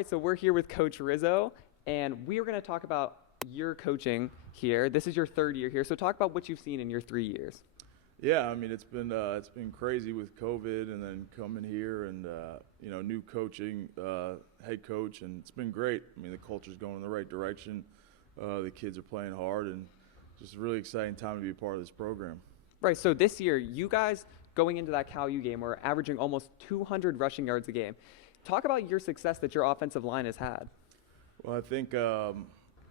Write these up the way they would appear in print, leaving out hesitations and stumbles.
right, so we're here with Coach Rizzo, and we are going to talk about your coaching here. This is your third year here, so talk about what you've seen in your 3 years. Yeah, I mean it's been crazy with COVID, and then coming here and new coaching, head coach, and it's been great. I mean the culture's going in the right direction. The kids are playing hard, and just a really exciting time to be a part of this program. Right, so this year, you guys going into that Cal U game were averaging almost 200 rushing yards a game. Talk about your success that your offensive line has had. Well, I think the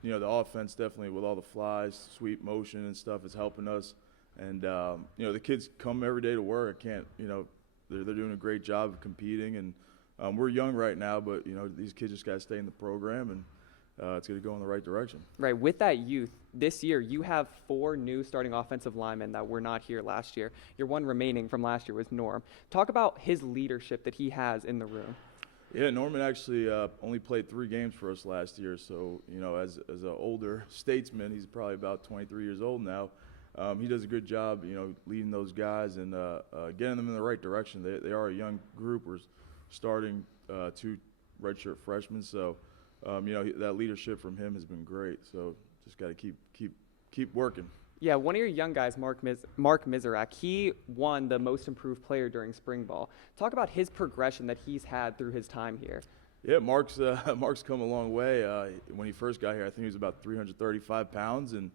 offense definitely with all the flies, sweep motion and stuff is helping us. And the kids come every day to work. They're doing a great job of competing, and we're young right now, but these kids just got to stay in the program, and it's going to go in the right direction. Right, with that youth, this year you have 4 new starting offensive linemen that were not here last year. Your one remaining from last year was Norm. Talk about his leadership that he has in the room. Yeah, Norman actually only played 3 games for us last year, so as an older statesman, he's probably about 23 years old now. He does a good job, leading those guys and getting them in the right direction. They are a young group. We're starting 2 redshirt freshmen, so that leadership from him has been great. So just got to keep working. Yeah, one of your young guys, Mark Miserak, he won the most improved player during spring ball. Talk about his progression that he's had through his time here. Yeah, Mark's come a long way. When he first got here, I think he was about 335 pounds, and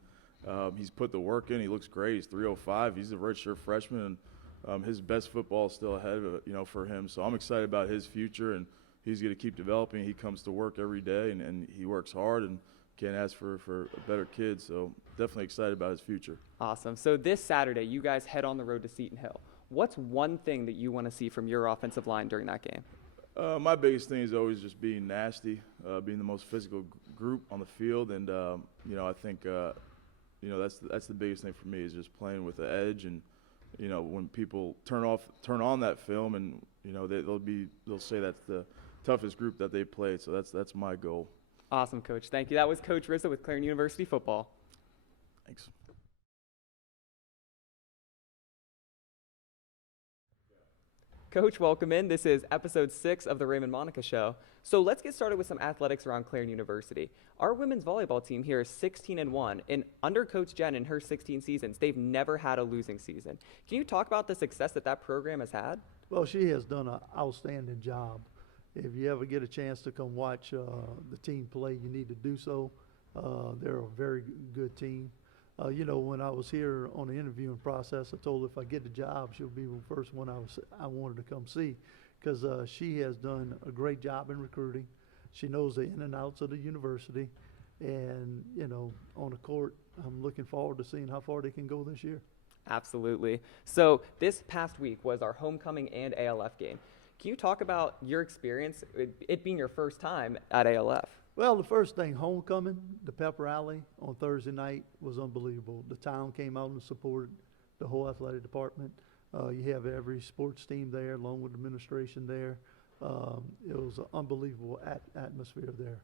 he's put the work in. He looks great. He's 305. He's a redshirt freshman, and his best football is still ahead of it, for him. So I'm excited about his future, and he's going to keep developing. He comes to work every day, and he works hard, and can't ask for a better kid. So definitely excited about his future. Awesome. So this Saturday, you guys head on the road to Seton Hill. What's one thing that you want to see from your offensive line during that game? My biggest thing is always just being nasty, being the most physical group on the field, and I think that's the biggest thing for me is just playing with the edge, and when people turn on that film, and they'll say that's the toughest group that they played. So that's my goal. Awesome, Coach. Thank you. That was Coach Rizzo with Clarion University football. Thanks. Coach, welcome in. This is episode 6 of the Raymond Monica Show. So let's get started with some athletics around Clarion University. Our women's volleyball team here is 16-1, and under Coach Jen in her 16 seasons, they've never had a losing season. Can you talk about the success that program has had? Well, she has done an outstanding job. If you ever get a chance to come watch the team play, you need to do so. They're a very good team. When I was here on the interviewing process, I told her if I get the job, she'll be the first one I wanted to come see, because she has done a great job in recruiting. She knows the in and outs of the university, and on the court, I'm looking forward to seeing how far they can go this year. Absolutely. So this past week was our homecoming and ALF game. Can you talk about your experience, it being your first time at ALF? Well, the first thing, homecoming, the pep rally on Thursday night was unbelievable. The town came out and supported the whole athletic department. You have every sports team there, along with administration there. It was an unbelievable atmosphere there.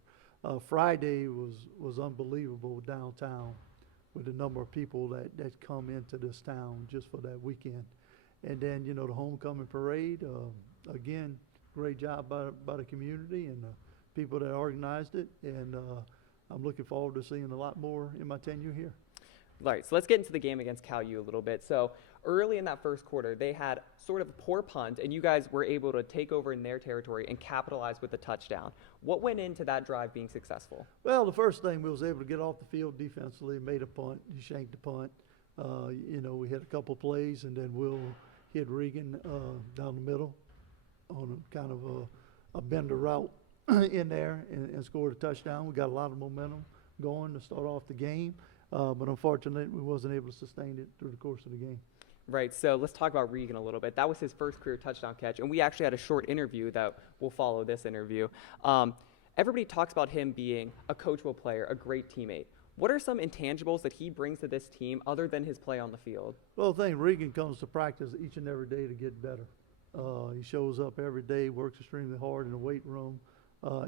Friday was unbelievable downtown with the number of people that come into this town just for that weekend. And then, the homecoming parade, again, great job by the community and people that organized it, and I'm looking forward to seeing a lot more in my tenure here. Right, so let's get into the game against Cal U a little bit. So early in that first quarter, they had sort of a poor punt, and you guys were able to take over in their territory and capitalize with a touchdown. What went into that drive being successful? Well, the first thing, we was able to get off the field defensively, made a punt, he shanked the punt. We had a couple plays, and then Will hit Regan down the middle on a kind of a bender route in there and scored a touchdown. We got a lot of momentum going to start off the game, but unfortunately we wasn't able to sustain it through the course of the game. Right, so let's talk about Regan a little bit. That was his first career touchdown catch, and we actually had a short interview that will follow this interview. Everybody talks about him being a coachable player, a great teammate. What are some intangibles that he brings to this team other than his play on the field? Well, the thing, Regan comes to practice each and every day to get better. He shows up every day, works extremely hard in the weight room,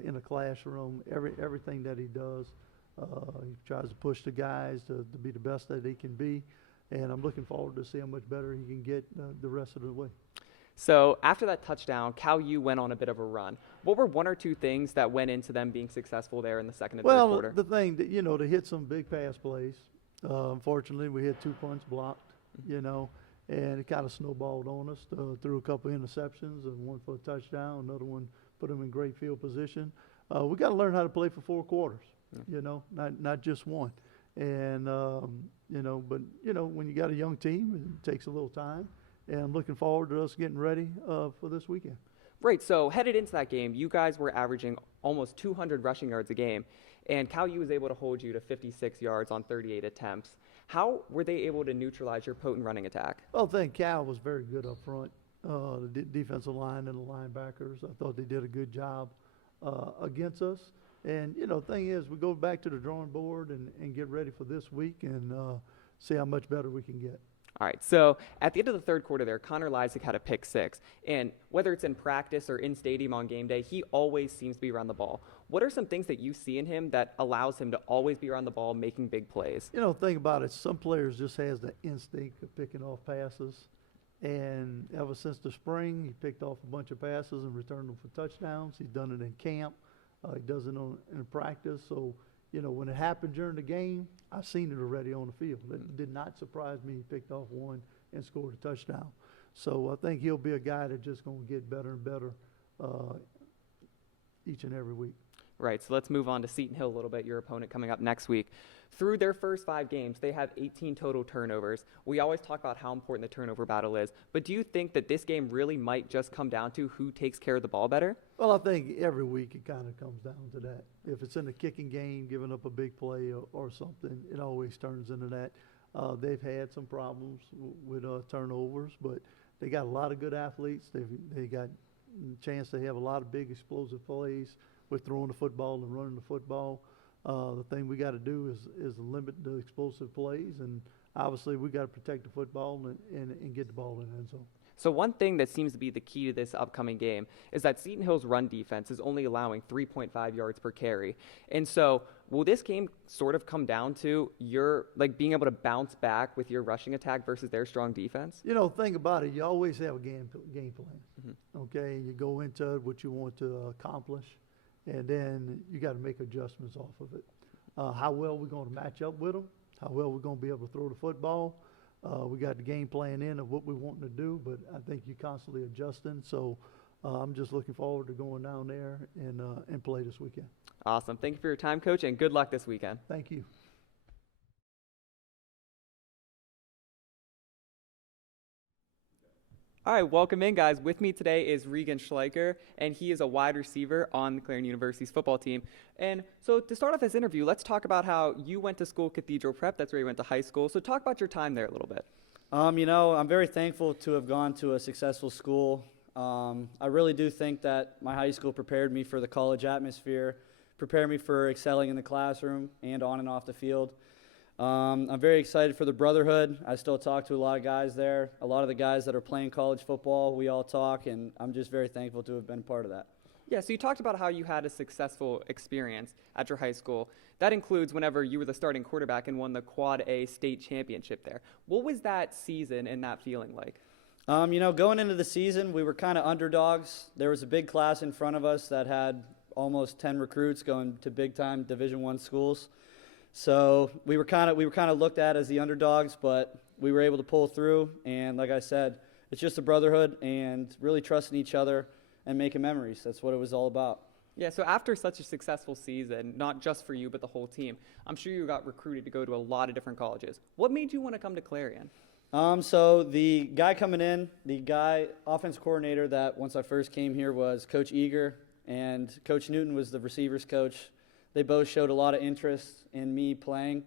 in the classroom, everything that he does. He tries to push the guys to be the best that they can be, and I'm looking forward to see how much better he can get the rest of the way. So after that touchdown, Cal U went on a bit of a run. What were one or two things that went into them being successful there in the second and third Well, quarter? the thing that, they hit some big pass plays. Unfortunately, we had 2 punts blocked, and it kind of snowballed on us. Threw a couple interceptions, and one for a touchdown, another one put them in great field position. We got to learn how to play for 4 quarters, not just one. And, when you got a young team, it takes a little time. And I'm looking forward to us getting ready for this weekend. Right, so headed into that game, you guys were averaging almost 200 rushing yards a game, and Cal U was able to hold you to 56 yards on 38 attempts. How were they able to neutralize your potent running attack? Well, I think Cal was very good up front. The defensive line and the linebackers, I thought they did a good job against us. And, the thing is, we go back to the drawing board and get ready for this week and see how much better we can get. All right, so at the end of the third quarter there, Connor Lysak had a pick 6. And whether it's in practice or in stadium on game day, he always seems to be around the ball. What are some things that you see in him that allows him to always be around the ball making big plays? Think about it. Some players just has the instinct of picking off passes. And ever since the spring, he picked off a bunch of passes and returned them for touchdowns. He's done it in camp. He does it in practice. So, when it happened during the game, I've seen it already on the field. It did not surprise me. He picked off one and scored a touchdown. So I think he'll be a guy that's just going to get better and better each and every week. Right, so let's move on to Seton Hill a little bit, your opponent coming up next week. Through their first 5 games, they have 18 total turnovers. We always talk about how important the turnover battle is, but do you think that this game really might just come down to who takes care of the ball better? Well, I think every week it kind of comes down to that. If it's in the kicking game, giving up a big play or something, it always turns into that. They've had some problems with turnovers, but they got a lot of good athletes. They got a chance to have a lot of big explosive plays with throwing the football and running the football. The thing we got to do is limit the explosive plays, and obviously we got to protect the football and get the ball in the end zone. So one thing that seems to be the key to this upcoming game is that Seton Hill's run defense is only allowing 3.5 yards per carry. And so will this game sort of come down to your being able to bounce back with your rushing attack versus their strong defense? Think about it. You always have a game plan. Okay, you go into what you want to accomplish, and then you got to make adjustments off of it. How well we're going to match up with them, how well we're going to be able to throw the football. We got the game plan in of what we want to do, but I think you're constantly adjusting. So I'm just looking forward to going down there and play this weekend. Awesome. Thank you for your time, Coach, and good luck this weekend. Thank you. All right, welcome in, guys. With me today is Regan Schleicher, and he is a wide receiver on the Clarion University's football team. And so to start off this interview, let's talk about how you went to school, Cathedral Prep. That's where you went to high school. So talk about your time there a little bit. I'm very thankful to have gone to a successful school. I really do think that my high school prepared me for the college atmosphere, prepared me for excelling in the classroom and on and off the field. I'm very excited for the brotherhood. I still talk to a lot of guys there. A lot of the guys that are playing college football, we all talk, and I'm just very thankful to have been part of that. Yeah, so you talked about how you had a successful experience at your high school. That includes whenever you were the starting quarterback and won the Quad A state championship there. What was that season and that feeling like? Going into the season, we were kind of underdogs. There was a big class in front of us that had almost 10 recruits going to big-time Division I schools. So we were kind of looked at as the underdogs, but we were able to pull through. And like I said, it's just a brotherhood and really trusting each other and making memories. That's what it was all about. Yeah, so after such a successful season, not just for you but the whole team, I'm sure you got recruited to go to a lot of different colleges. What made you want to come to Clarion? So the guy coming in, offense coordinator that once I first came here was Coach Eager, and Coach Newton was the receivers coach. They both showed a lot of interest in me playing,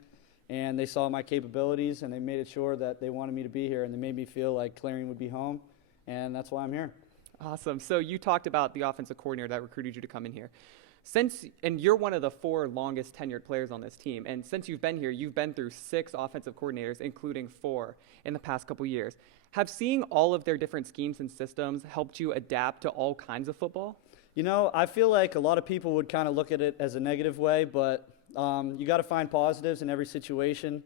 and they saw my capabilities, and they made it sure that they wanted me to be here, and they made me feel like Clarion would be home, and that's why I'm here. Awesome. So you talked about the offensive coordinator that recruited you to come in here. And you're one of the 4 longest tenured players on this team, and since you've been here, you've been through 6 offensive coordinators, including 4 in the past couple years. Have seeing all of their different schemes and systems helped you adapt to all kinds of football? I feel like a lot of people would kind of look at it as a negative way, but you got to find positives in every situation.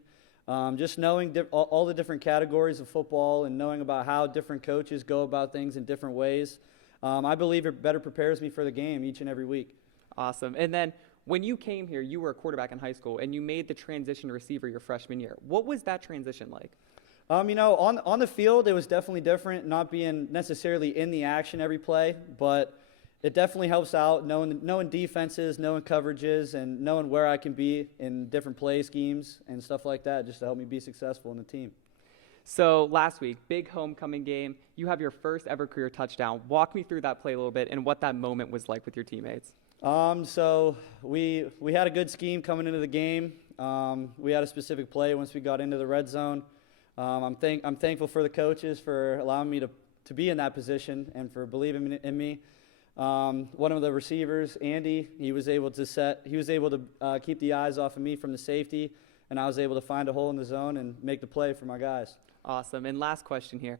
Just knowing all the different categories of football and knowing about how different coaches go about things in different ways, I believe it better prepares me for the game each and every week. Awesome. And then when you came here, you were a quarterback in high school, and you made the transition to receiver your freshman year. What was that transition like? On the field, it was definitely different, not being necessarily in the action every play, but it definitely helps out knowing defenses, knowing coverages, and knowing where I can be in different play schemes and stuff like that, just to help me be successful in the team. So last week, big homecoming game. You have your first ever career touchdown. Walk me through that play a little bit and what that moment was like with your teammates. So we had a good scheme coming into the game. We had a specific play once we got into the red zone. I'm thankful for the coaches for allowing me to be in that position and for believing in me. One of the receivers, Andy, he was able to keep the eyes off of me from the safety, and I was able to find a hole in the zone and make the play for my guys. Awesome. And last question here.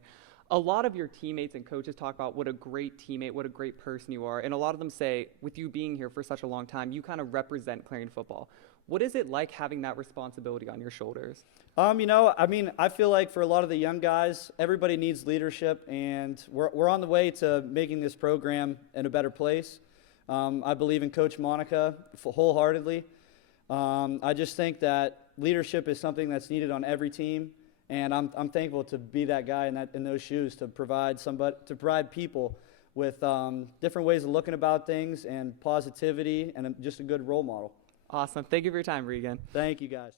A lot of your teammates and coaches talk about what a great teammate, what a great person you are, and a lot of them say, with you being here for such a long time, you kind of represent Clarion football. What is it like having that responsibility on your shoulders? I feel like for a lot of the young guys, everybody needs leadership, and we're on the way to making this program in a better place. I believe in Coach Monica wholeheartedly. I just think that leadership is something that's needed on every team, and I'm thankful to be that guy in those shoes to provide people with different ways of looking about things and positivity and just a good role model. Awesome. Thank you for your time, Regan. Thank you, guys.